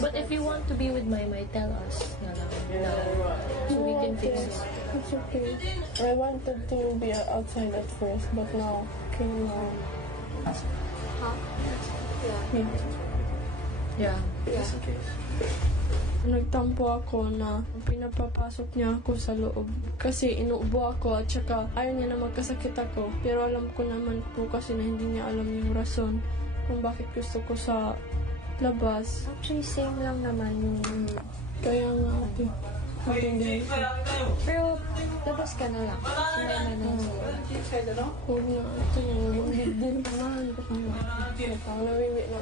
But if you want to be with Maymay, tell us na lang. So we can fix it. It's okay. I wanted to be outside at first, but now, okay now. Huh? Yeah. Yeah. Nagtampo ako na pinapapasok niya ako sa loob kasi inuubo ako at saka ayaw niya na magkasakit ako. Pero alam ko naman po kasi na hindi niya alam yung rason kung bakit gusto ko sa labas. Actually, same lang naman yung... Kaya nga ate, hindi. Pero, labas ka na lang. Sumama na lang sa'yo. Huwag na ate, yung din naman. Nawiwi na.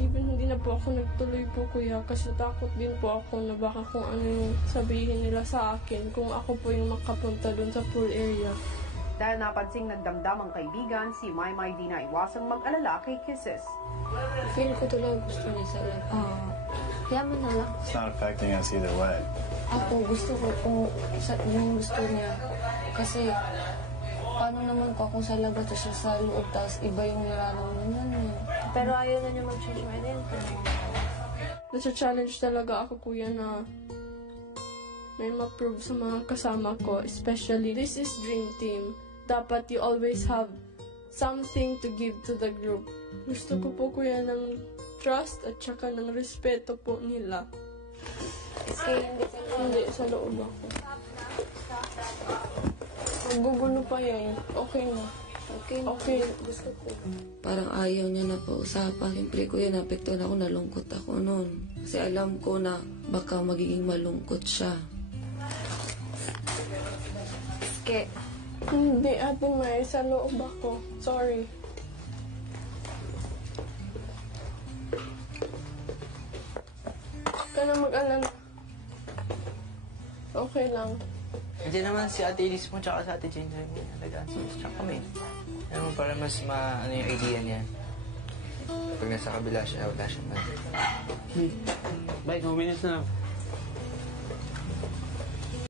Hindi na po ako nagtuloy po kuya kasi takot din po ako na baka kung ano yung sabihin nila sa akin kung ako po yung makapunta dun sa pool area. Dahil napansing nagdamdam ang kaibigan, si Maymay di na iwasang mag-alala kay Kisses. Feel ko tuloy gusto niya sa life. Kaya mo na lang. It's not affecting us either way. Ako, gusto ko kung yung gusto niya. Kasi, paano naman ko kung sa labas o siya sa loob, tapos iba yung nararamdaman niya. Pero ayaw na niya mag-change my identity. Nasa-challenge talaga ako kuya na may ma-prove sa mga kasama ko. Especially, this is Dream Team. Dapat you always have something to give to the group. Gusto ko po kuya ng trust at saka ng respeto po nila. Kasi Hindi, sa loob ako. Magugulo pa yan. Okay na. Okay. gusto ko. Parang ayaw niya na pausapan. Siyempre ko yun, apektuhan ako, nalungkot ako noon. Kasi alam ko na baka magiging malungkot siya. Kaya, Hindi, ate May, sa loob ako. Sorry. Ka na mag-alala. Okay lang. Nandiyan naman si Ate Elise mo tsaka si Ate Jane rin niya. Nag-answers tsaka kami. Alam mo, para mas ano yung idea niya. Pag nasa kabila siya, wala siya man. Bye, 2 minutes na lang.